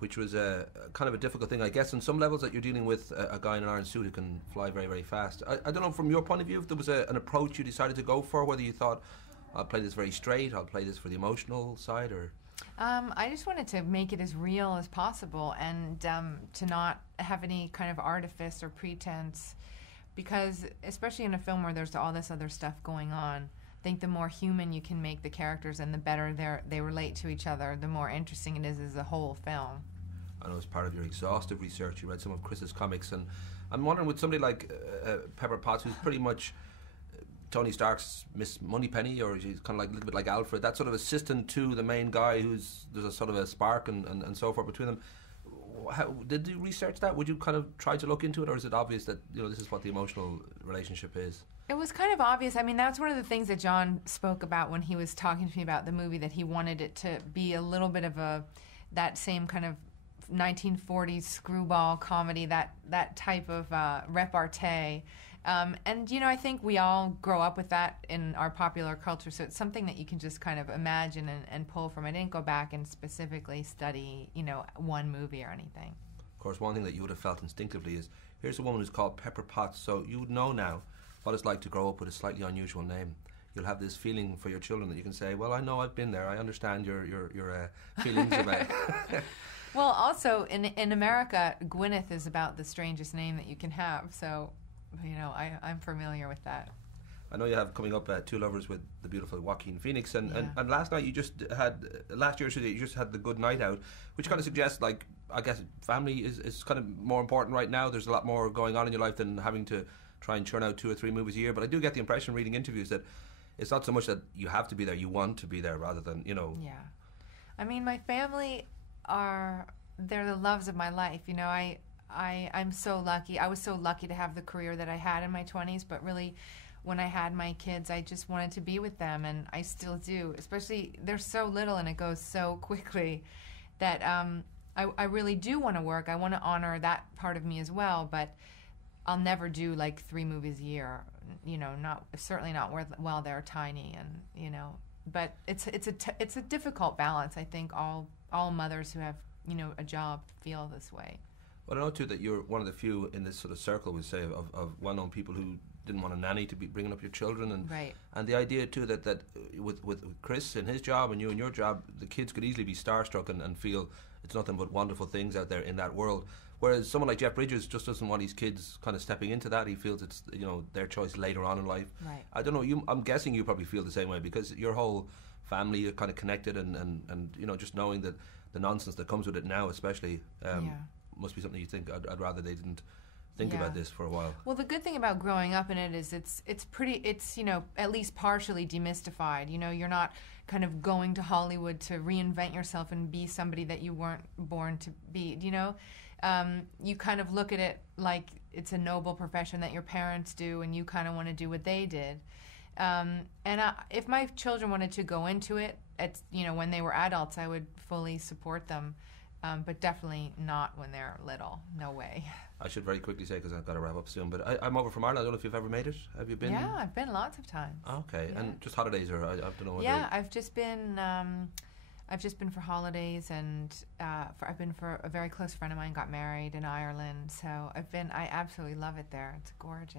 which was a kind of a difficult thing, I guess, on some levels that you're dealing with a guy in an iron suit who can fly very, very fast. I don't know, from your point of view, if there was an approach you decided to go for, whether you thought, I'll play this very straight, I'll play this for the emotional side, or... I just wanted to make it as real as possible and to not have any kind of artifice or pretense, because especially in a film where there's all this other stuff going on, I think the more human you can make the characters and the better they relate to each other, the more interesting it is as a whole film. I know as part of your exhaustive research you read some of Chris's comics, and I'm wondering, with somebody like Pepper Potts, who's pretty much Tony Stark's Miss Moneypenny, or she's kind of like a little bit like Alfred, that sort of assistant to the main guy, there's a sort of a spark and so forth between them. Did you research that? Would you kind of try to look into it, or is it obvious that this is what the emotional relationship is? It was kind of obvious. I mean, that's one of the things that John spoke about when he was talking to me about the movie, that he wanted it to be a little bit of that same kind of 1940s screwball comedy, that type of repartee. And, I think we all grow up with that in our popular culture, so it's something that you can just kind of imagine and pull from. I didn't go back and specifically study, one movie or anything. Of course, one thing that you would have felt instinctively is, here's a woman who's called Pepper Potts, so you would know now what it's like to grow up with a slightly unusual name. You'll have this feeling for your children that you can say, well, I know, I've been there, I understand your feelings about it. Well, also, in America, Gwyneth is about the strangest name that you can have, so, I'm familiar with that. I know you have coming up Two Lovers with the beautiful Joaquin Phoenix, and last night you just had, last year you just had The Good Night Out, which kind of suggests, like, I guess family is kind of more important right now. There's a lot more going on in your life than having to try and churn out 2 or 3 movies a year, but I do get the impression, reading interviews, that it's not so much that you have to be there, you want to be there, rather than, Yeah. I mean, my family they're the loves of my life. I'm so lucky. I was so lucky to have the career that I had in my 20s, but really, when I had my kids, I just wanted to be with them, and I still do. Especially, they're so little and it goes so quickly that I really do want to work. I want to honor that part of me as well, but I'll never do like 3 movies a year. Certainly not while they're tiny, and But it's a difficult balance. I think all mothers who have a job feel this way. Well, I know too that you're one of the few in this sort of circle, we say, of well-known people who didn't want a nanny to be bringing up your children, and right. And the idea too that with Chris and his job and you and your job, the kids could easily be starstruck and feel it's nothing but wonderful things out there in that world. Whereas someone like Jeff Bridges just doesn't want his kids kind of stepping into that. He feels it's their choice later on in life. Right. I don't know. I'm guessing you probably feel the same way, because your whole family are kind of connected, and just knowing that the nonsense that comes with it now, especially, must be something you think I'd rather they didn't think about this for a while. Well, the good thing about growing up in it is it's at least partially demystified. You're not kind of going to Hollywood to reinvent yourself and be somebody that you weren't born to be. You kind of look at it like it's a noble profession that your parents do, and you kind of want to do what they did. If my children wanted to go into it, when they were adults, I would fully support them. But definitely not when they're little. No way. I should very quickly say, because I've got to wrap up soon, but I'm over from Ireland. I don't know if you've ever made it. Have you been? Yeah, I've been lots of times. Okay, yeah. And just holidays, or I don't know. Yeah, I've just been for holidays, and I've been for a very close friend of mine got married in Ireland. So I absolutely love it there. It's gorgeous.